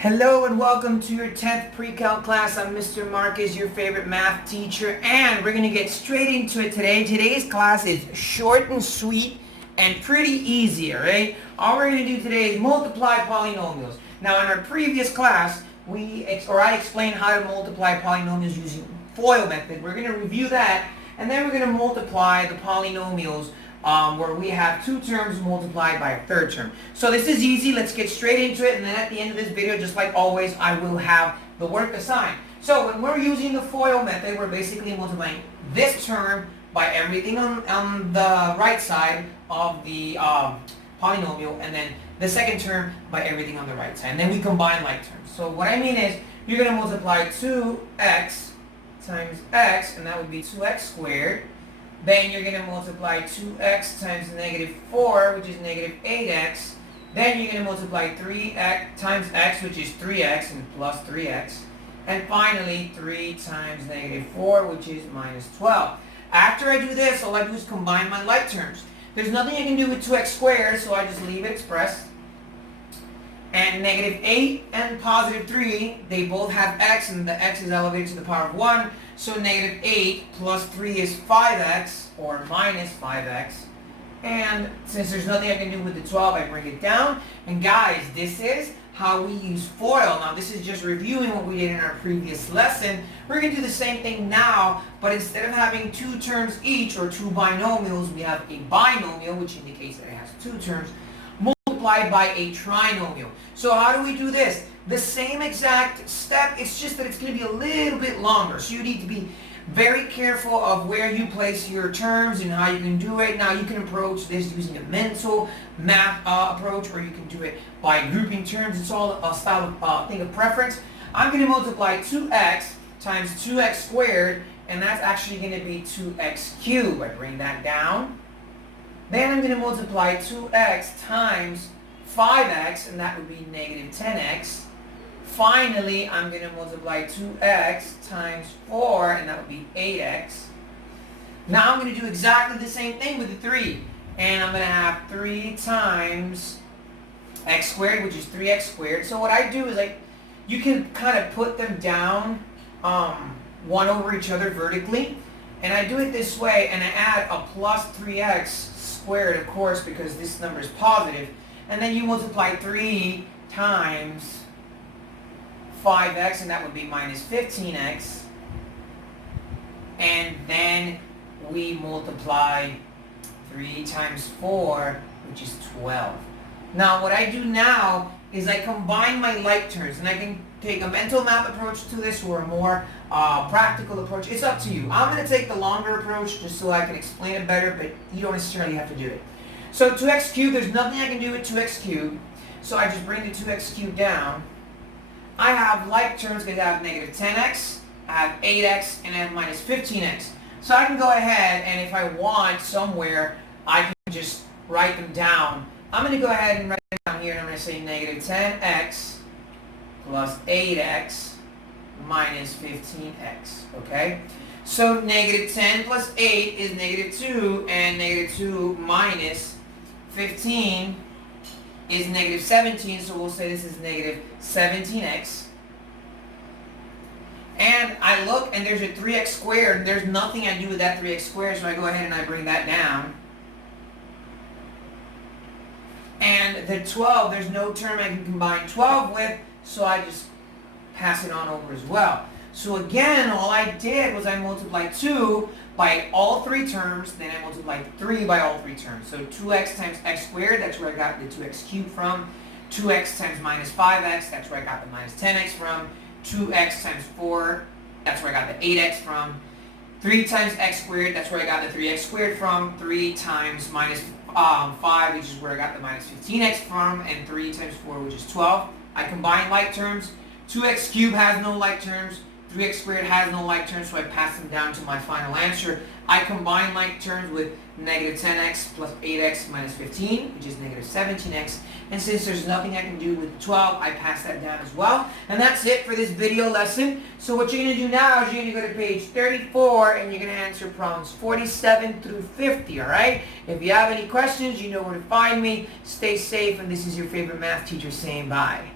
Hello and welcome to your 10th pre-calc class. I'm Mr. Marcus, your favorite math teacher, and we're going to get straight into it today. Today's class is short and sweet and pretty easy, alright? All we're going to do today is multiply polynomials. Now in our previous class, I explained how to multiply polynomials using FOIL method. We're going to review that, and then we're going to multiply the polynomials where we have two terms multiplied by a third term. So this is easy. Let's get straight into it, and then at the end of this video, just like always, I will have the work assigned. So when we're using the FOIL method, we're basically multiplying this term by everything on the right side of the polynomial, and then the second term by everything on the right side. And then we combine like terms. So what I mean is, you're going to multiply 2x times x, and that would be 2x squared. Then you're going to multiply 2x times negative 4, which is negative 8x. Then you're going to multiply 3x times x, which is 3x, and plus 3x. And finally, 3 times negative 4, which is minus 12. After I do this, all I do is combine my like terms. There's nothing I can do with 2x squared, so I just leave it expressed. And negative 8 and positive 3, they both have x, and the x is elevated to the power of 1. So negative 8 plus 3 is 5x, or minus 5x. And since there's nothing I can do with the 12, I bring it down. And guys, this is how we use FOIL. Now this is just reviewing what we did in our previous lesson. We're going to do the same thing now, but instead of having two terms each, or two binomials, we have a binomial, which indicates that it has two terms, multiplied by a trinomial. So how do we do this? The same exact step, it's just that it's going to be a little bit longer. So you need to be very careful of where you place your terms and how you can do it. Now you can approach this using a mental math approach, or you can do it by grouping terms. It's all a style of thing of preference. I'm going to multiply 2x times 2x squared, and that's actually going to be 2x cubed. I bring that down. Then I'm going to multiply 2x times 5x, and that would be negative 10x. Finally, I'm going to multiply 2x times 4, and that would be 8x. Now I'm going to do exactly the same thing with the 3. And I'm going to have 3 times x squared, which is 3x squared. So what I do is, you can kind of put them down one over each other vertically. And I do it this way, and I add a plus 3x squared, of course, because this number is positive. And then you multiply 3 times 5x, and that would be minus 15x. And then we multiply 3 times 4, which is 12. Now what I do now is I combine my like terms, and I can take a mental math approach to this or a more practical approach. It's up to you. I'm going to take the longer approach just so I can explain it better, but you don't necessarily have to do it. So 2x cubed, there's nothing I can do with 2x cubed, so I just bring the 2x cubed down. I have like terms because I have negative 10x, I have 8x, and I have minus 15x. So I can go ahead, and if I want somewhere, I can just write them down. I'm going to go ahead and write them down here, and I'm going to say negative 10x plus 8x minus 15x, okay? So negative 10 plus 8 is negative 2, and negative 2 minus 15 is negative 17, so we'll say this is negative 17x. And I look, and there's a 3x squared, and there's nothing I do with that 3x squared, so I go ahead and I bring that down. And the 12, there's no term I can combine 12 with, so I just pass it on over as well. So again, all I did was I multiplied 2 by all three terms, then I multiplied 3 by all three terms. So 2x times x squared, that's where I got the 2x cubed from. 2x times minus 5x, that's where I got the minus 10x from. 2x times 4, that's where I got the 8x from. 3 times x squared, that's where I got the 3x squared from. 3 times minus 5, which is where I got the minus 15x from. And 3 times 4, which is 12. I combine like terms. 2x cubed has no like terms. 3x squared has no like terms, so I pass them down to my final answer. I combine like terms with negative 10x plus 8x minus 15, which is negative 17x. And since there's nothing I can do with 12, I pass that down as well. And that's it for this video lesson. So what you're going to do now is you're going to go to page 34, and you're going to answer problems 47 through 50, all right? If you have any questions, you know where to find me. Stay safe, and this is your favorite math teacher saying bye.